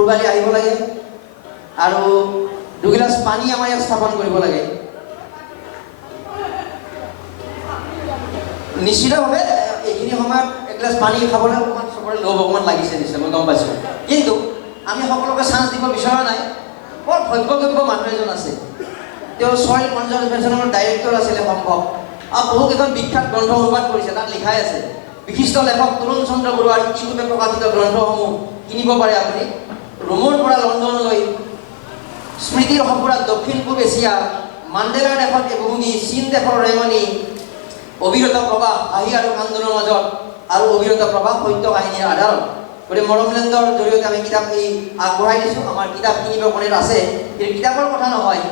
কোৰবালি আহিব লাগে আৰু দুগিলাচ পানী আমাৰ ইয়াত স্থাপন কৰিব লাগে। নিশ্চিতভাৱে এইখিনি সময়ত এগিলাচ পানী খাবলৈ অকণমান চবৰে লোভ অকণমান লাগিছে নিশ্চয়, মই গম পাইছোঁ। কিন্তু আমি সকলোকে চান্স দিব বিচৰা নাই, বৰ ভব্যগব্য মানুহ এজন আছে। তেওঁ ছইল কনজাৰ্ভেশ্যনৰ ডাইৰেক্টৰ আছিলে সম্ভৱ। আৰু বহুকেইখন বিখ্যাত গ্ৰন্থ অনুবাদ কৰিছে, তাত লিখাই আছে, বিশিষ্ট লেখক তৰুণ চন্দ্ৰ বৰুৱাৰ ইতিপূৰ্বে প্ৰকাশিত গ্ৰন্থসমূহ কিনিব পাৰে আপুনি। ৰোমৰ পৰা লণ্ডনলৈ স্মৃতিৰ সঁফুৰা দক্ষিণ পূব এছিয়া মাণ্ডেলাৰ দেশত দেৱভূমি চীন দেশৰ ৰেঙনি অবিৰত প্ৰবাহ হাঁহি আৰু কান্দোনৰ মাজত আৰু অবিৰত প্ৰবাহ সত্য কাহিনীৰ আধাৰত গতিকে মৰমলেণ্ডৰ জৰিয়তে আমি কিতাপ এই আগবঢ়াই দিছোঁ। আমাৰ কিতাপ কিনিব কোনে আছে। কিন্তু কিতাপৰ কথা নহয়।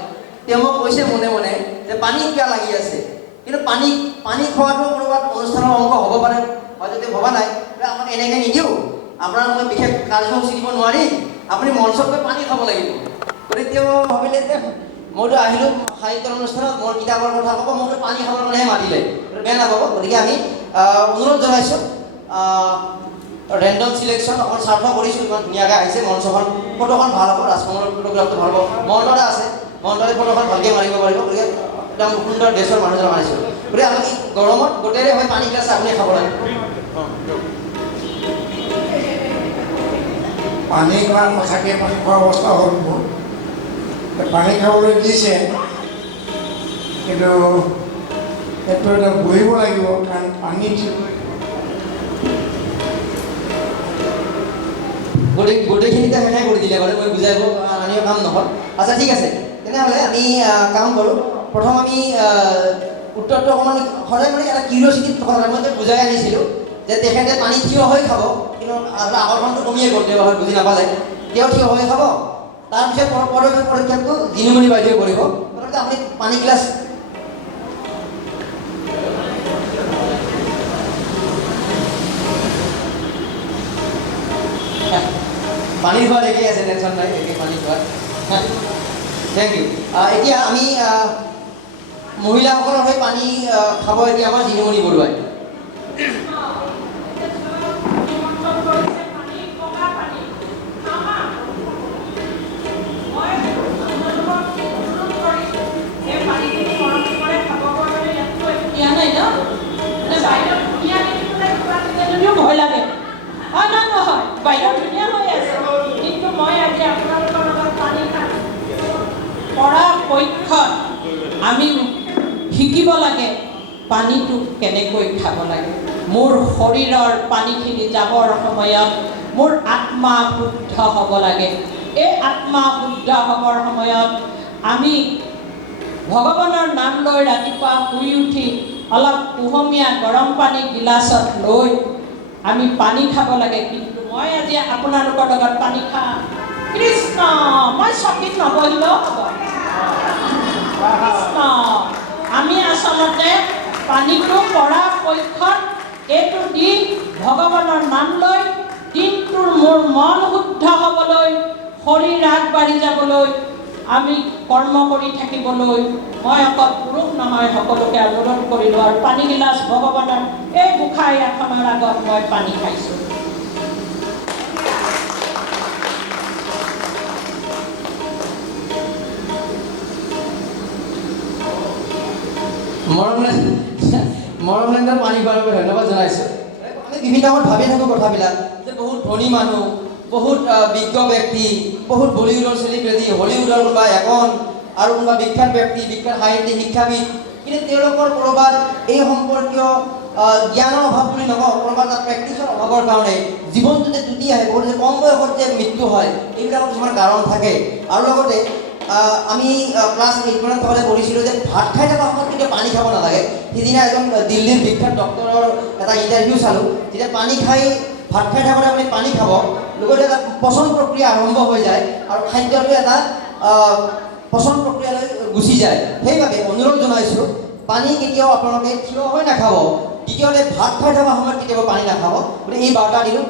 তেওঁ কৈছে মনে মনে যে পানী পিয়া লাগি আছে। কিন্তু পানী পানী খোৱাটো ক'ৰবাত অনুষ্ঠানৰ অংশ হ'ব পাৰে। হয়তো তেওঁ ভবা নাই আমাক এনেকৈ নিদিওঁ। আপোনাক মই বিশেষ কাৰ্যসূচী দিব নোৱাৰিম। আপুনি মঞ্চত গৈ পানী খাব লাগিব। গতিকে তেওঁ ভাবিলে যে, মইতো আহিলোঁ সাহিত্য অনুষ্ঠানত মোৰ কিতাপৰ কথা ক'ব মোকতো পানী খাবৰ কাৰণেহে মাতিলে। বেয়া নাপাব। গতিকে আমি অনুৰোধ জনাইছোঁ ৰেণ্ডম চিলেকশ্যন অকণ স্বাৰ্থ কৰিছোঁ, ইমান ধুনীয়াকৈ আহিছে, মঞ্চখন, ফটোখন ভালো হ'ব ৰাজকমলৰ ফটোগ্ৰাফটো ভালো হ'ব। মহন্তদা আছে মহন্তদে ফটোখন ভালকৈ মাৰিব পাৰিব। গতিকে, একদম সুন্দৰ ড্ৰেছৰ মানুহজন আনিছোঁ। গতিকে আমি গৰমত গোটেইৰে হৈ পানী গিলাচ আপুনি খাব লাগে। পানী খোৱা সঁচাকৈ পানী খোৱা অৱস্থা হ'ল মোৰ। পানী খাবলৈ দিছে, কিন্তু সেইটো এটা বহিব লাগিব, কাৰণ পানী গোটেই গোটেইখিনিতে শেষাই কৰি দিলে বাৰু মই বুজাব আনিও কাম নহ'ল। আচ্ছা ঠিক আছে। তেনেহ'লে আমি কাম কৰোঁ। প্ৰথম আমি উত্তৰটো অকণমান সদায় মানে এটা কিউৰিয়চিটিত কথা মই বুজাই আনিছিলোঁ যে তেখেতে পানী থিয় হৈ খাব। আপোনাৰ আকৰ্ষণটো কমিয়ে গ'ল তেওঁ হয়, বুজি নাপালে। তেওঁ থিয় হৈ খাব তাৰপিছত পৰ- পৰৱৰ্তী পদক্ষেপটো জিনুমণি বাইদেৱে কৰিব। প্ৰথমতে আপুনি পানী গিলাচ। পানী খোৱা একেই আছে টেনশ্যন নাই, একে পানী খোৱা থেংক ইউ এতিয়া আমি মহিলাসকলৰ হৈ পানী খাব এতিয়া আমাৰ জিনুমণি বৰুৱাই। বাহিৰত ধুনীয়া হৈ আছে। কিন্তু মই আজি আপোনালোকৰ লগত পানী পৰাপক্ষত আমি শিকিব লাগে পানীটো কেনেকৈ খাব লাগে। মোৰ শৰীৰৰ পানীখিনি যাবৰ সময়ত মোৰ আত্মা শুদ্ধ হ'ব লাগে। এই আত্মা শুদ্ধ হ'বৰ সময়ত আমি ভগৱানৰ নাম লৈ ৰাতিপুৱা শুই উঠি অলপ কুহুমীয়া গৰম পানী গিলাচত লৈ আমি পানী খাব লাগে। কিন্তু মই আজি আপোনালোকৰ লগত পানী খাম কৃষ্ণ মই চকীত নবহিলেও হ'ব। কৃষ্ণ আমি আচলতে পানীটো পৰাপক্ষত এইটো দি ভগৱানৰ নাম লৈ দিনটোৰ মোৰ মন শুদ্ধ হ'বলৈ শৰীৰ আগবাঢ়ি যাবলৈ আমি কৰ্ম কৰি থাকিবলৈ মই অকল পুৰুষ নহয় সকলোকে অনুৰোধ কৰিলোঁ আৰু পানীগিলাচ ভগৱানৰ এই গোসাঁই আসনৰ আগত মই পানী খাইছোঁ। মৰমলেন মৰমলেণ্ডৰ পানী খোৱাৰ ধন্যবাদ জনাইছোঁ। আমি বিভিন্ন সময়ত ভাবি থাকোঁ কথাবিলাক, যে বহুত ধনী মানুহ, বহুত বিজ্ঞ ব্যক্তি, বহুত বলিউডৰ চেলিব্ৰিটি হলিউডৰ কোনোবা এখন আৰু কোনোবা বিখ্যাত ব্যক্তি, বিখ্যাত সাহিত্যিক শিক্ষাবিদ, কিন্তু তেওঁলোকৰ ক'ৰবাত এই সম্পৰ্কীয় জ্ঞানৰ অভাৱ বুলি নকওঁ, ক'ৰবাত তাত প্ৰেক্টিচৰ অভাৱৰ কাৰণে জীৱনটো যে টুটি আহে, বহুত কম বয়সত যে মৃত্যু হয় এইবিলাকৰ কিছুমান কাৰণ থাকে। আৰু লগতে আমি ক্লাছ এইট মানত থাকোঁতে পঢ়িছিলোঁ যে ভাত খাই থকা সময়ত কিন্তু পানী খাব নালাগে সিদিনা এজন দিল্লীৰ বিখ্যাত ডক্টৰৰ এটা ইণ্টাৰভিউ চালোঁ। যেতিয়া পানী খাই, ভাত খাই থাকোঁতে আপুনি পানী খাব। লগতে এটা পচন প্ৰক্ৰিয়া আৰম্ভ হৈ যায় আৰু খাদ্যটো এটা পচন প্ৰক্ৰিয়ালৈ গুচি যায়। সেইবাবে অনুৰোধ জনাইছোঁ, পানী কেতিয়াও আপোনালোকে থিয় হৈ নাখাব। দ্বিতীয়তে, ভাত খাই থকা সময়ত কেতিয়াবা পানী নাখাব। গতিকে এই বাৰ্তা দিলোঁ।